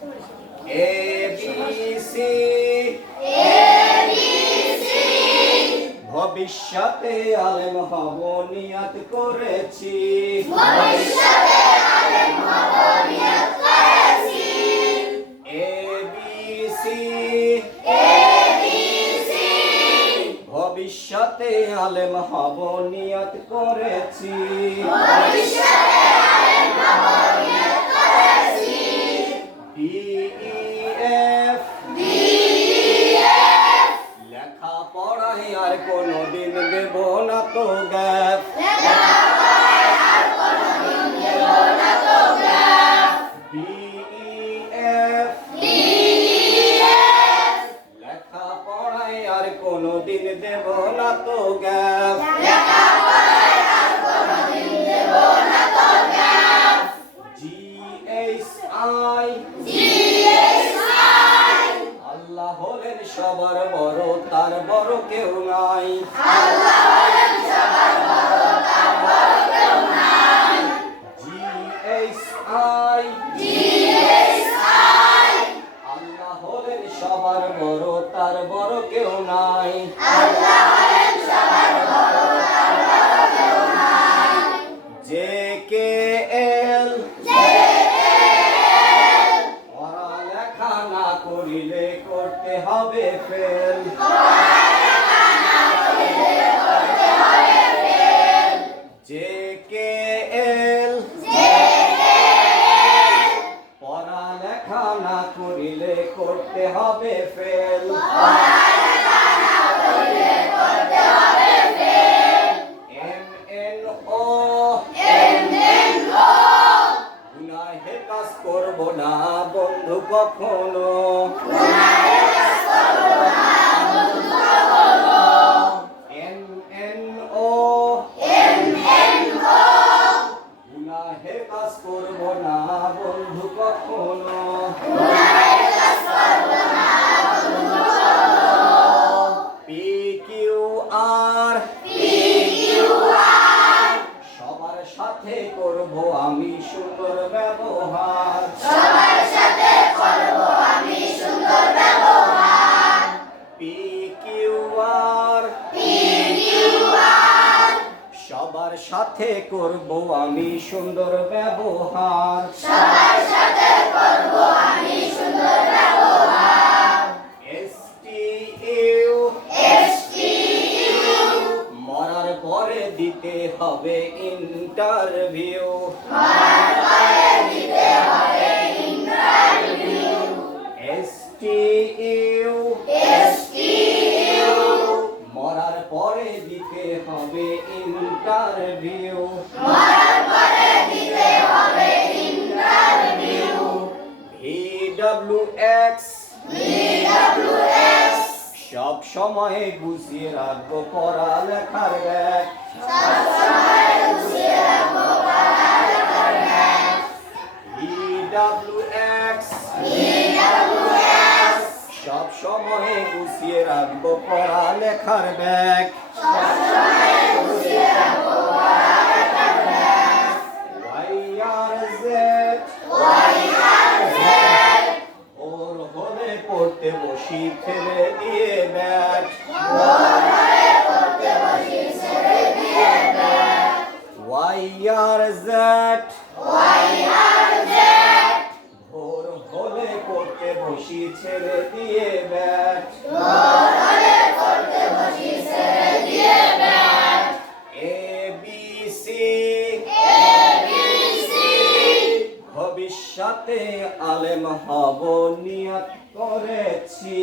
A B C ভবিষ্যতে আলেম হব নিয়ত করেছি এ বি সি ভবিষ্যতে আলেম হব নিয়ত করেছি DEF লেখা পড়াই আর কোনদিন দেব না তো গ্যাপ DEF লেখা পড়াই আর কোনদিন দেব না তো গ্যাপ GHI আল্লাহ হলেন সবার বড় তার বড় কেউ নাই GHI আল্লাহ হলেন সবার বড় তার বড় কেউ নাই JKL পড়ালেখা না করিলে করতে হবে ফেল JKL পড়ালেখা না করিলে করতে হবে ফেল MNO গুনাহে কাজ করব না বন্ধু কখনো MNO গুনাহে কাজ করব না বন্ধু কখনো PQR সবার সাথে করব আমি সুন্দর ব্যবহার PQR সবার সাথে করব আমি সুন্দর ব্যবহার STU মরার পরে দিতে হবে ইন্টারভিউ STU মরার পরে দিতে হবে ইন্টারভিউ VWX সব সময় গুছিয়ে রাখবো পড়ালেখার ব্যাগ VWX সব সময় গুছিয়ে রাখবো পড়ালেখার ব্যাগ ওর হলে পড়তে বসি ফেলে দিয়ে ব্যাগ YRZ ভোর হলে পড়তে বসি ছেড়ে দিয়ে ব্যাগ ABC ভবিষ্যতে আলেম হব নিয়ত করেছি